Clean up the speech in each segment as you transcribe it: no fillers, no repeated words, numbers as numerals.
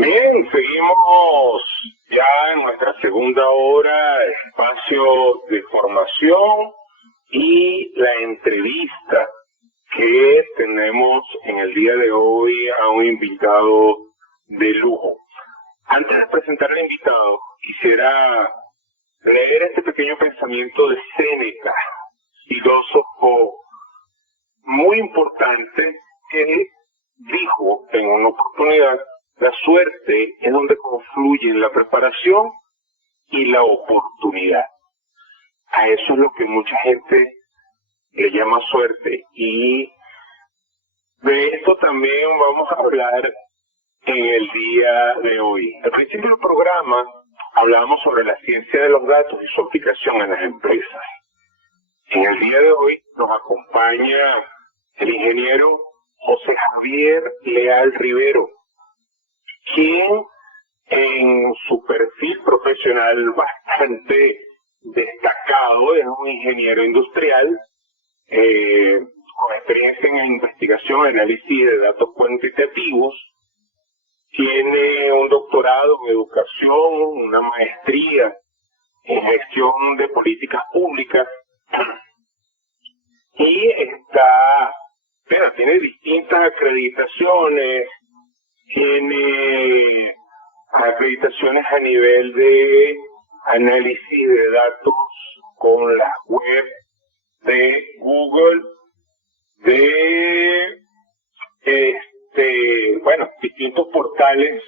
Bien, seguimos ya en nuestra segunda hora, espacio de formación y la entrevista que tenemos en el día de hoy a un invitado de lujo. Antes de presentar al invitado, quisiera leer este pequeño pensamiento de Séneca, filósofo muy importante, que dijo en una oportunidad: la suerte es donde confluyen la preparación y la oportunidad. A eso es lo que mucha gente le llama suerte, y de esto también vamos a hablar en el día de hoy. Al principio del programa hablábamos sobre la ciencia de los datos y su aplicación en las empresas. En el día de hoy nos acompaña el ingeniero José Javier Leal Rivero, quien en su perfil profesional bastante destacado es un ingeniero industrial con experiencia en investigación y análisis de datos cuantitativos. Tiene un doctorado en educación, una maestría en gestión de políticas públicas y tiene distintas acreditaciones. Tiene acreditaciones a nivel de análisis de datos con las web de Google, de distintos portales.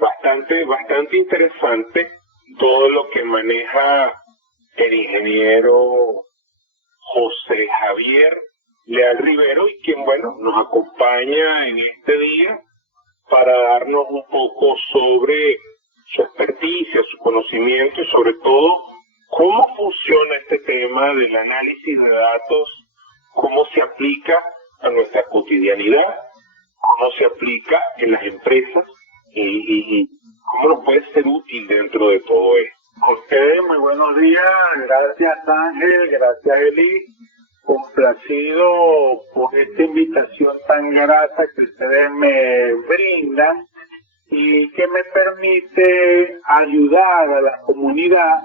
Bastante interesante todo lo que maneja el ingeniero José Javier Leal Rivero, y quien, nos acompaña en este día para darnos un poco sobre su experticia, su conocimiento y sobre todo cómo funciona este tema del análisis de datos, cómo se aplica a nuestra cotidianidad, cómo se aplica en las empresas y cómo nos puede ser útil dentro de todo esto. Ok, muy buenos días. Gracias, Ángel. Gracias, Eli. Complacido por esta invitación tan grata que ustedes me brindan y que me permite ayudar a la comunidad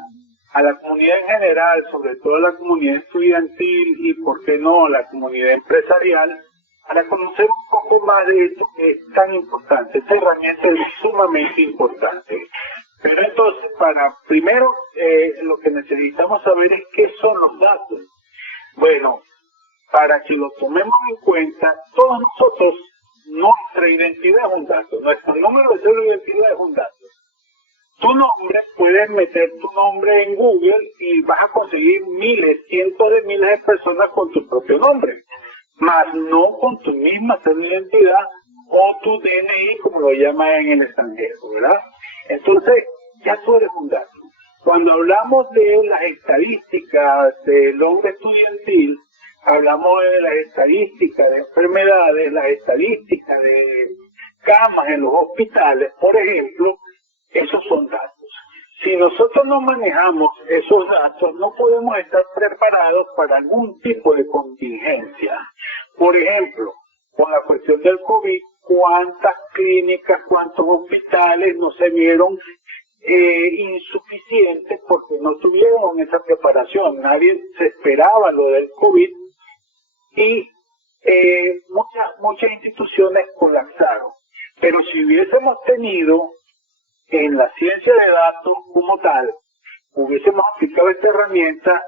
en general, sobre todo la comunidad estudiantil y, por qué no, la comunidad empresarial, para conocer un poco más de esto que es tan importante. Esta herramienta es sumamente importante. Pero entonces, primero, lo que necesitamos saber es qué son los datos. Bueno, para que lo tomemos en cuenta, todos nosotros, nuestra identidad es un dato, nuestro número de cédula de identidad es un dato. Tu nombre, puedes meter tu nombre en Google y vas a conseguir cientos de miles de personas con tu propio nombre, más no con tu misma cédula de identidad o tu DNI, como lo llaman en el extranjero, ¿verdad? Entonces, ya tú eres un dato. Cuando hablamos de las estadísticas del hombre estudiantil, hablamos de las estadísticas de enfermedades, las estadísticas de camas en los hospitales, por ejemplo. Esos son datos. Si nosotros no manejamos esos datos, no podemos estar preparados para algún tipo de contingencia. Por ejemplo, con la cuestión del COVID, ¿cuántas clínicas, cuántos hospitales no se vieron insuficientes porque no tuvieron esa preparación? Nadie se esperaba lo del COVID y muchas instituciones colapsaron. Pero si hubiésemos tenido en la ciencia de datos como tal, hubiésemos aplicado esta herramienta,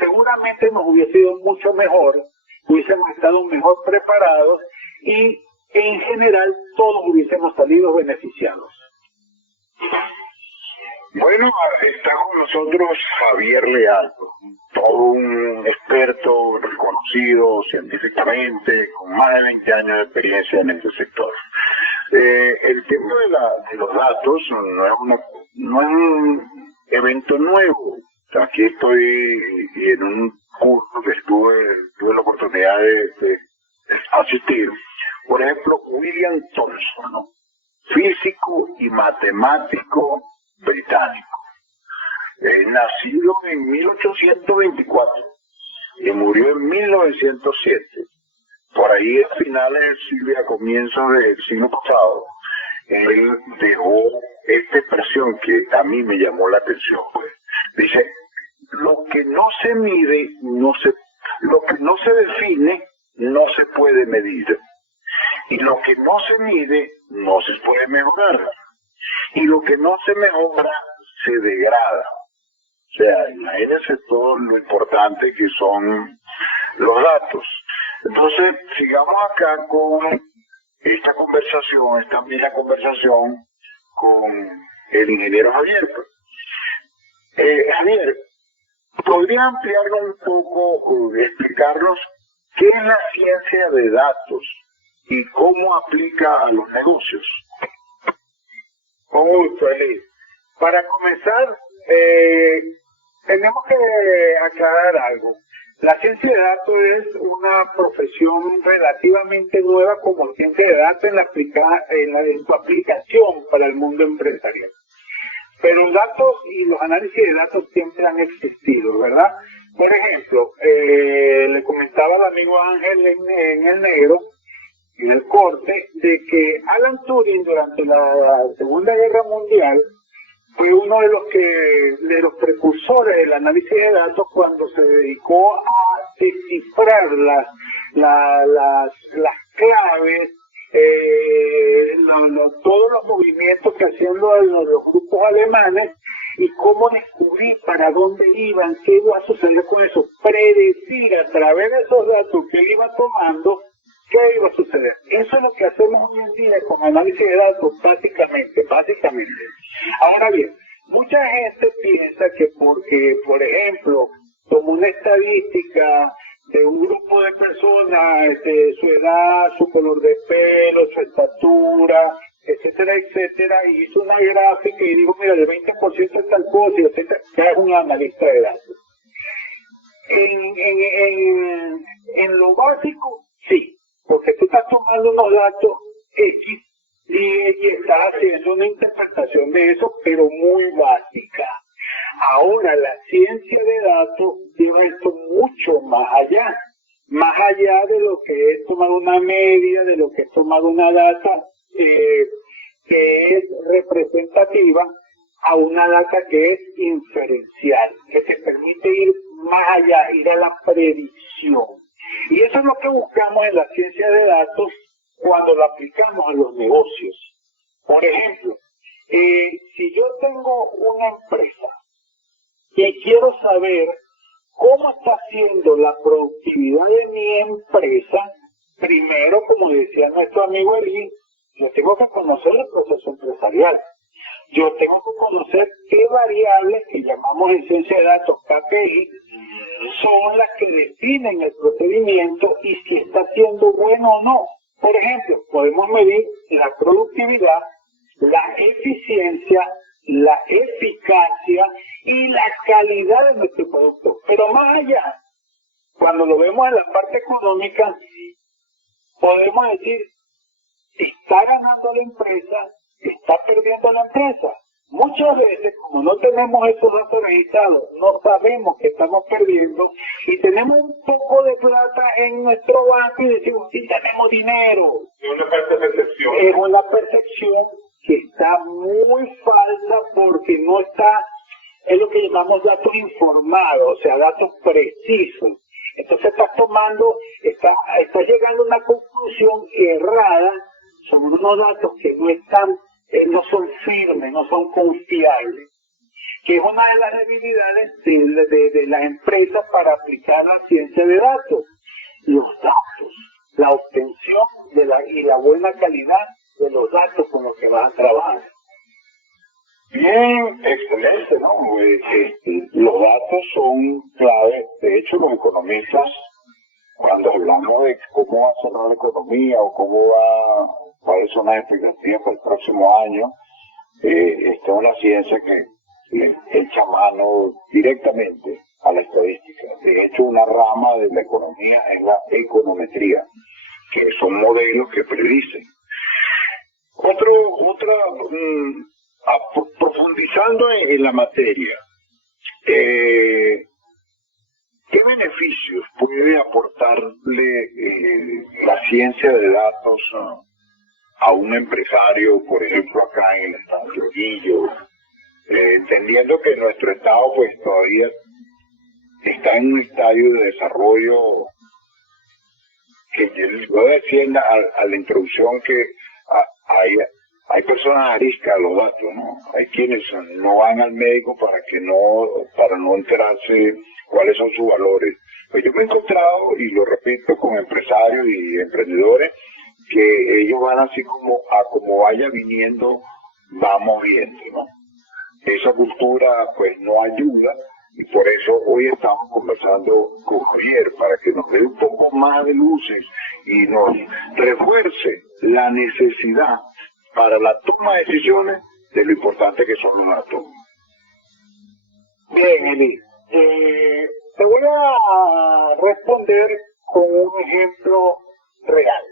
seguramente nos hubiese ido mucho mejor, hubiésemos estado mejor preparados y en general todos hubiésemos salido beneficiados. Bueno, está con nosotros Javier Leal, todo un experto reconocido científicamente, con más de 20 años de experiencia en este sector. El tema de los datos no es un evento nuevo. Aquí estoy en un curso que tuve la oportunidad de asistir. Por ejemplo, William Thomson, ¿no? Físico y matemático británico, nacido en 1824 y murió en 1907, por ahí a finales del siglo, a comienzos del siglo pasado. él dejó esta expresión que a mí me llamó la atención. Pues. Dice, lo que no se mide, lo que no se define, no se puede medir. Y lo que no se mide, no se puede mejorar. Y lo que no se mejora, se degrada. O sea, imagínense todo lo importante que son los datos. Entonces, sigamos acá con esta conversación, esta misma conversación con el ingeniero Javier. Javier, ¿podría ampliarnos un poco, explicarnos qué es la ciencia de datos y cómo aplica a los negocios? Muy feliz. Para comenzar, tenemos que aclarar algo. La ciencia de datos es una profesión relativamente nueva como ciencia de datos en su aplicación para el mundo empresarial. Pero los datos y los análisis de datos siempre han existido, ¿verdad? Por ejemplo, le comentaba al amigo Ángel en el negro, en el corte, de que Alan Turing durante la Segunda Guerra Mundial fue uno de los precursores del análisis de datos cuando se dedicó a descifrar las claves, todos los movimientos que hacían los grupos alemanes y cómo descubrir para dónde iban, qué iba a suceder con eso, predecir a través de esos datos que él iba tomando qué iba a suceder. Eso es lo que hacemos hoy en día con análisis de datos, básicamente. Ahora bien, mucha gente piensa que porque, por ejemplo, tomó una estadística de un grupo de personas, su edad, su color de pelo, su estatura, etcétera, etcétera, y hizo una gráfica y dijo, mira, el 20% es tal cosa, etcétera, ya es un analista de datos. En lo básico, sí, porque tú estás tomando unos datos X y estás haciendo una interpretación de eso, pero muy básica. Ahora, la ciencia de datos lleva esto mucho más allá de lo que es tomar una media, de lo que es tomar una data que es representativa a una data que es inferencial, que te permite ir más allá, ir a la predicción. Y eso es lo que buscamos en la ciencia de datos cuando la aplicamos a los negocios. Por ejemplo, si yo tengo una empresa y quiero saber cómo está haciendo la productividad de mi empresa, primero, como decía nuestro amigo Eli, yo tengo que conocer el proceso empresarial. Yo tengo que conocer qué variables que llamamos en ciencia de datos KPI son las que definen el procedimiento y si está siendo bueno o no. Por ejemplo, podemos medir la productividad, la eficiencia, la eficacia y la calidad de nuestro producto. Pero más allá, cuando lo vemos en la parte económica, podemos decir, ¿está ganando la empresa? ¿Está perdiendo la empresa? Muchas veces, como no tenemos esos datos registrados, no sabemos que estamos perdiendo y tenemos un poco de plata en nuestro banco y decimos, sí, tenemos dinero. Es una percepción. Es una percepción que está muy falsa porque no está, es lo que llamamos datos informados, o sea, datos precisos. Entonces estás llegando a una conclusión errada sobre unos datos que no son firmes, no son confiables, que es una de las debilidades de las empresas para aplicar la ciencia de datos. Los datos, la obtención y la buena calidad de los datos con los que vas a trabajar. Bien, excelente, ¿no? Los datos son clave. De hecho, los economistas, cuando hablamos de cómo va a cerrar la economía o cuáles son las expectativas para el próximo año, esta es una ciencia que le echa mano directamente a la estadística. De hecho, una rama de la economía es la econometría, que son modelos que predicen. Profundizando en la materia, ¿qué beneficios puede aportarle la ciencia de datos a un empresario, por ejemplo, acá en el estado de Trujillo, entendiendo que nuestro estado pues todavía está en un estadio de desarrollo que yo decía a la introducción que hay personas ariscas a los datos, ¿no? Hay quienes no van al médico para no enterarse cuáles son sus valores. Pues yo me he encontrado, y lo repito, con empresarios y emprendedores, que ellos van así como vaya viniendo, va moviendo, ¿no? Esa cultura pues no ayuda, y por eso hoy estamos conversando con Javier para que nos dé un poco más de luces y nos refuerce la necesidad para la toma de decisiones de lo importante que son los datos. Bien, Eli. Te voy a responder con un ejemplo real.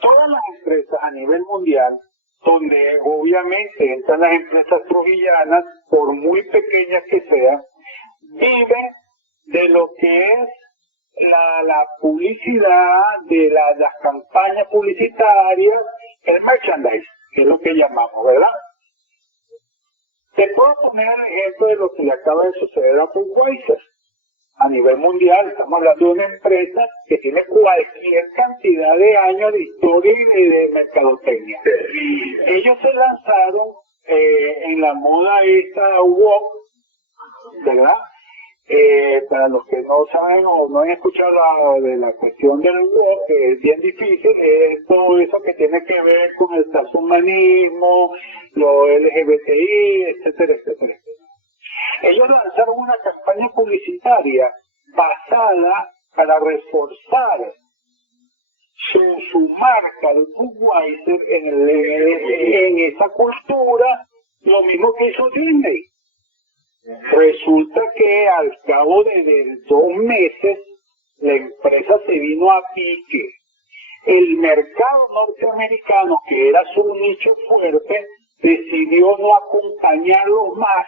Todas las empresas a nivel mundial, donde obviamente entran las empresas trujillanas, por muy pequeñas que sean, viven de lo que es la publicidad, de las campañas publicitarias, el merchandise, que es lo que llamamos, ¿verdad? Te puedo poner el ejemplo de lo que le acaba de suceder a Budweiser. A nivel mundial, estamos hablando de una empresa que tiene cualquier cantidad de años de historia y de mercadotecnia. Ellos se lanzaron en la moda esta woke, ¿verdad? Para los que no saben o no han escuchado de la cuestión del woke, que es bien difícil, es todo eso que tiene que ver con el transhumanismo, lo LGBTI, etcétera, etcétera, etcétera. Ellos lanzaron una campaña publicitaria basada para reforzar su marca de Budweiser en esa cultura, lo mismo que hizo Disney. Resulta que al cabo de 2 meses la empresa se vino a pique. El mercado norteamericano, que era su nicho fuerte, decidió no acompañarlos más.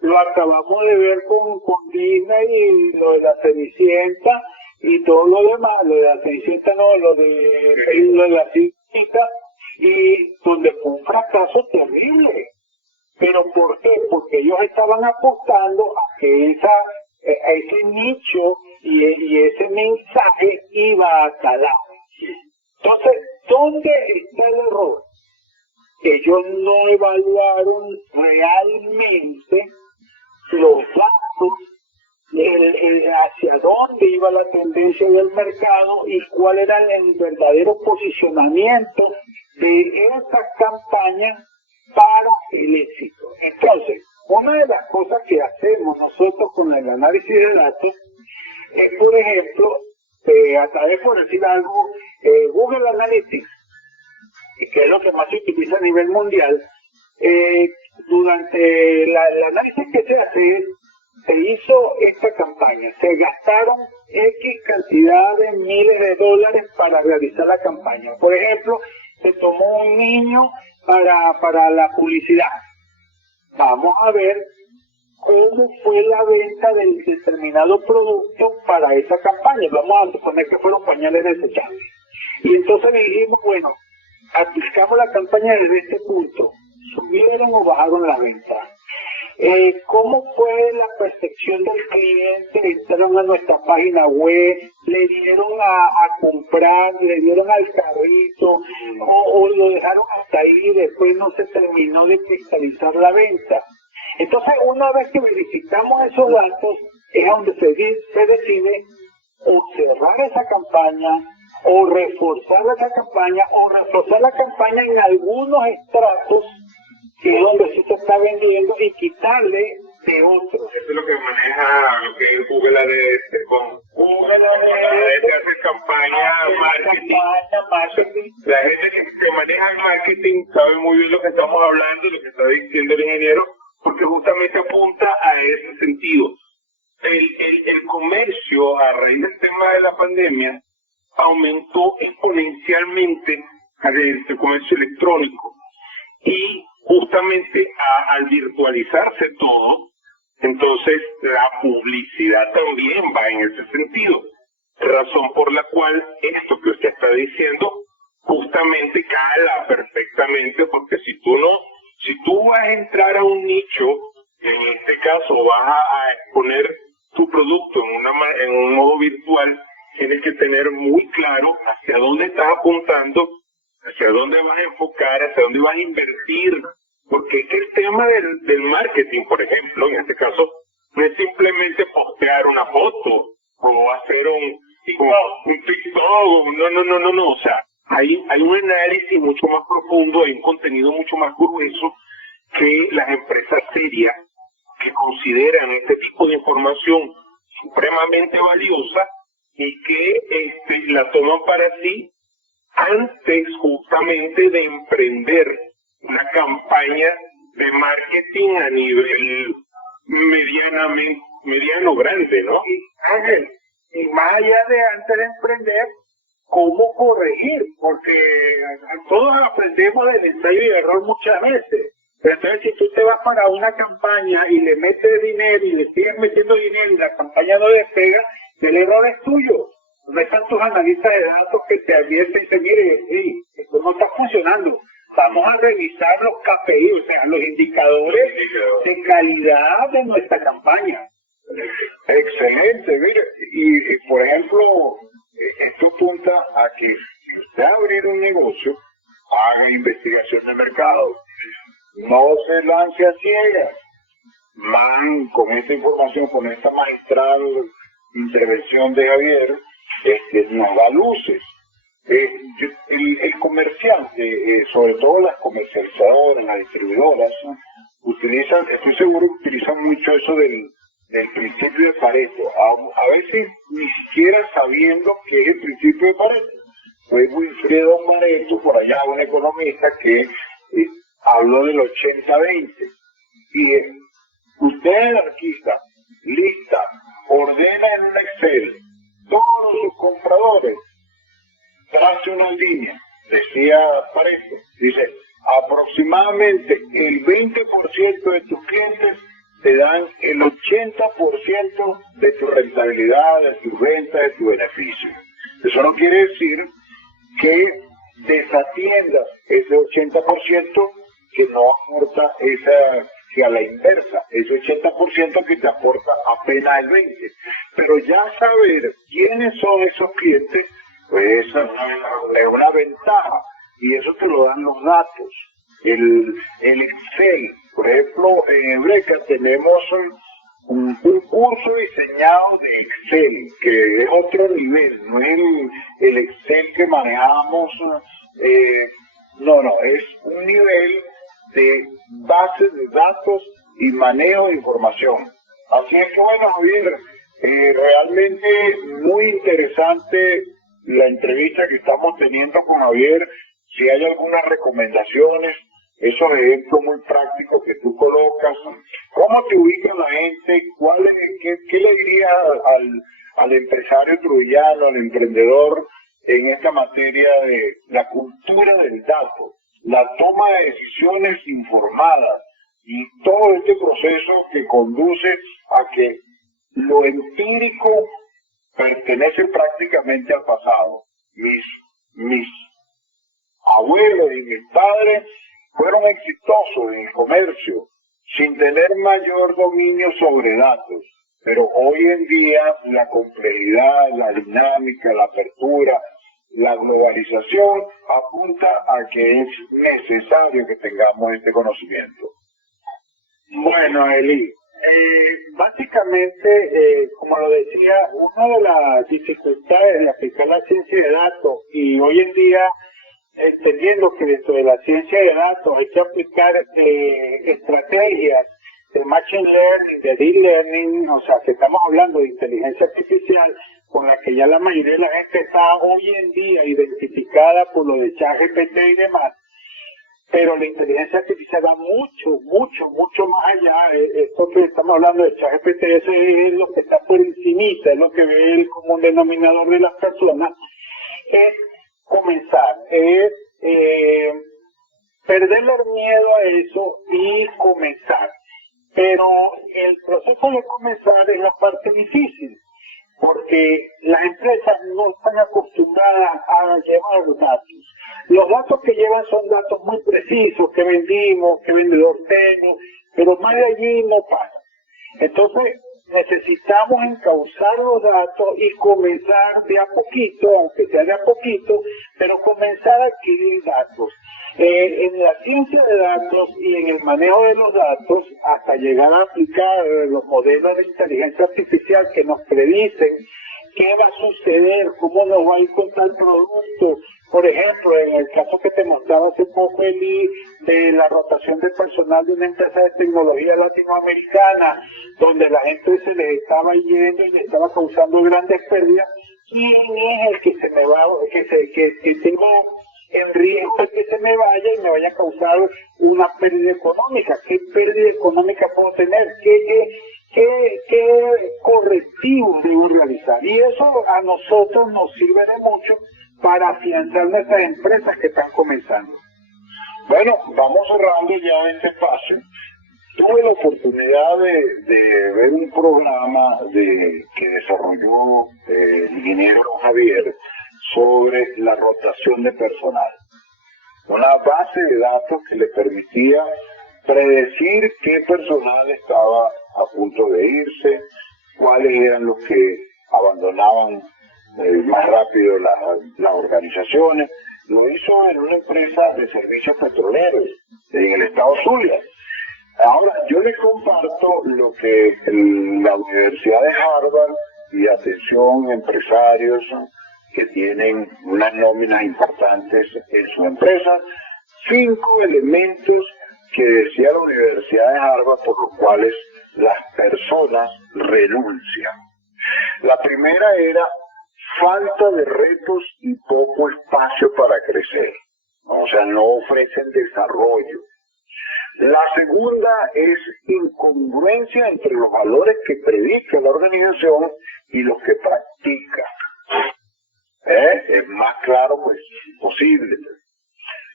Lo acabamos de ver con Disney y lo de la Cenicienta y todo lo demás, lo de la Cenicienta no, lo de la Cenicienta, y donde fue un fracaso terrible. ¿Pero por qué? Porque ellos estaban apostando a que ese nicho y ese mensaje iba a calar. Entonces, ¿dónde está el error? Ellos no evaluaron realmente los datos, hacia dónde iba la tendencia del mercado y cuál era el verdadero posicionamiento de esa campaña para el éxito. Entonces, una de las cosas que hacemos nosotros con el análisis de datos es, por ejemplo, a través, por decir algo, Google Analytics, que es lo que más se utiliza a nivel mundial. Durante el análisis que se hace, se hizo esta campaña, se gastaron X cantidad de miles de dólares para realizar la campaña. Por ejemplo, se tomó un niño para la publicidad. Vamos a ver cómo fue la venta del determinado producto para esa campaña. Vamos a suponer que fueron pañales desechables. Y entonces dijimos, bueno, aplicamos la campaña desde este punto. ¿Subieron o bajaron la venta? ¿Cómo fue la percepción del cliente? Entraron a nuestra página web, le dieron a comprar, le dieron al carrito, o lo dejaron hasta ahí y después no se terminó de cristalizar la venta. Entonces, una vez que verificamos esos datos, es donde se decide o cerrar esa campaña, o reforzar esa campaña, o reforzar la campaña en algunos estratos, que es donde sí se está vendiendo, y quitarle de otros. Eso es lo que maneja lo que es Google Ads con Google Ads, hace campaña marketing. La gente que maneja el marketing sabe muy bien lo que estamos hablando, lo que está diciendo el ingeniero, porque justamente apunta a ese sentido. El comercio, a raíz del tema de la pandemia, aumentó exponencialmente el comercio electrónico. Y justamente al virtualizarse todo, entonces la publicidad también va en ese sentido. Razón por la cual esto que usted está diciendo obviamente cala perfectamente, porque si tú vas a entrar a un nicho, en este caso vas a exponer tu producto en un modo virtual, tienes que tener muy claro hacia dónde estás apuntando, hacia dónde vas a enfocar, hacia dónde vas a invertir, porque es que el tema del marketing, por ejemplo, en este caso, no es simplemente postear una foto o hacer un TikTok, no, o sea, hay un análisis mucho más profundo, hay un contenido mucho más grueso que las empresas serias que consideran este tipo de información supremamente valiosa y que la toman para sí antes justamente de emprender una campaña de marketing a nivel mediano grande, ¿no? Y, Ángel, y más allá de antes de emprender, ¿cómo corregir? Porque todos aprendemos del ensayo y error muchas veces. Pero entonces si tú te vas para una campaña y le metes dinero y le sigues metiendo dinero y la campaña no despega, el error es tuyo. No están tus analistas de datos que te advierten y dicen, mire, sí, esto no está funcionando. Vamos a revisar los KPI, o sea, los indicadores de calidad de nuestra campaña. Excelente, mire, y por ejemplo, esto apunta a que si usted abrir un negocio, haga investigación de mercado, no se lance a ciegas, con esta información, con esta magistral intervención de Javier, nos da luces. El comerciante, sobre todo las comercializadoras, las distribuidoras, estoy seguro que utilizan mucho eso del principio de Pareto, a veces ni siquiera sabiendo qué es el principio de Pareto. Fue Wilfredo Pareto, por allá un economista, que habló del 80-20. Y usted, anarquista, lista, ordena en un Excel todos sus compradores, trace una línea, decía Pareto, dice, aproximadamente el 20% de tus clientes te dan el 80% de tu rentabilidad, de tu venta, de tu beneficio. Eso no quiere decir que desatiendas ese 80% que no aporta que a la inversa, ese 80% que te aporta apenas el 20%. Pero ya saber quiénes son esos clientes, pues es una ventaja, y eso te lo dan los datos. El Excel, por ejemplo, en Eureka tenemos un curso diseñado de Excel, que es otro nivel, no es el Excel que manejamos, no, es un nivel de bases de datos y manejo de información. Así es que bueno, Javier, realmente muy interesante la entrevista que estamos teniendo con Javier. Si hay algunas recomendaciones, esos ejemplos muy prácticos que tú colocas, ¿cómo te ubica la gente? ¿Qué le dirías al empresario trujillano, al emprendedor en esta materia de la cultura del dato, la toma de decisiones informadas y todo este proceso que conduce a que lo empírico pertenece prácticamente al pasado? Mis abuelos y mis padres fueron exitosos en el comercio sin tener mayor dominio sobre datos, pero hoy en día la complejidad, la dinámica, la apertura, la globalización apunta a que es necesario que tengamos este conocimiento. Bueno, Eli, básicamente, como lo decía, una de las dificultades de aplicar la ciencia de datos, y hoy en día entendiendo que dentro de la ciencia de datos hay que aplicar estrategias de machine learning, de deep learning, o sea, que estamos hablando de inteligencia artificial, con la que ya la mayoría de la gente está hoy en día identificada por lo de ChatGPT y demás. Pero la inteligencia artificial va mucho más allá. Esto que estamos hablando de ChatGPT, eso es lo que está por encimita, es lo que ve el común denominador de las personas. Es comenzar, es perderle el miedo a eso y comenzar. Pero el proceso de comenzar es la parte difícil, porque las empresas no están acostumbradas acostumbrada a llevar datos. Los datos que llevan son datos muy precisos, que vendimos, que vendedor tengo, pero más de allí no pasa. Entonces, necesitamos encauzar los datos y comenzar de a poquito, aunque sea de a poquito, pero comenzar a adquirir datos. En la ciencia de datos y en el manejo de los datos, hasta llegar a aplicar los modelos de inteligencia artificial que nos predicen qué va a suceder, cómo nos va a ir con tal producto. Por ejemplo, en el caso que te mostraba hace poco, Eli, de la rotación de personal de una empresa de tecnología latinoamericana, donde la gente se les estaba yendo y le estaba causando grandes pérdidas, ¿quién es el que se me va, que tengo en riesgo de que se me vaya y me vaya a causar una pérdida económica? ¿Qué pérdida económica puedo tener? ¿Qué correctivos debo realizar? Y eso a nosotros nos sirve de mucho para afianzar nuestras empresas que están comenzando. Bueno, vamos cerrando ya este espacio. Tuve la oportunidad de ver un programa que desarrolló el ingeniero Javier sobre la rotación de personal. Una base de datos que le permitía predecir qué personal estaba a punto de irse, cuáles eran los que abandonaban más rápido las organizaciones. Lo hizo en una empresa de servicios petroleros en el estado Zulia. Ahora, yo les comparto lo que la Universidad de Harvard y atención empresarios que tienen unas nóminas importantes en su empresa, 5 elementos que decía la Universidad de Harvard por los cuales las personas renuncian. La primera era falta de retos y poco espacio para crecer. O sea, no ofrecen desarrollo. La segunda es incongruencia entre los valores que predica la organización y los que practica. Es más claro pues posible.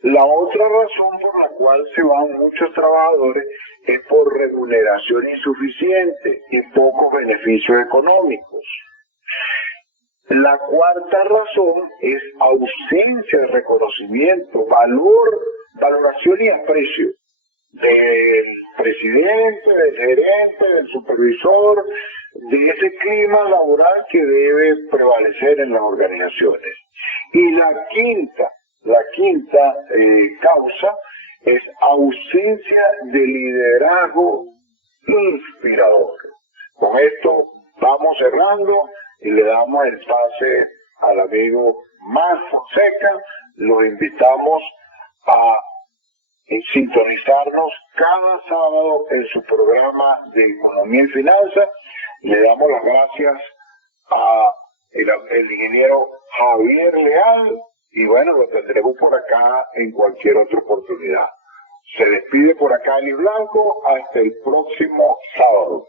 La otra razón por la cual se van muchos trabajadores es por remuneración insuficiente y pocos beneficios económicos. La cuarta razón es ausencia de reconocimiento, valoración y aprecio del presidente, del gerente, del supervisor, de ese clima laboral que debe prevalecer en las organizaciones. Y la quinta causa es ausencia de liderazgo inspirador. Con esto vamos cerrando y le damos el pase al amigo Max Fonseca. Los invitamos a sintonizarnos cada sábado en su programa de Economía y Finanzas. Le damos las gracias a el ingeniero Javier Leal y bueno, lo tendremos por acá en cualquier otra oportunidad. Se despide por acá Eli Blanco, hasta el próximo sábado.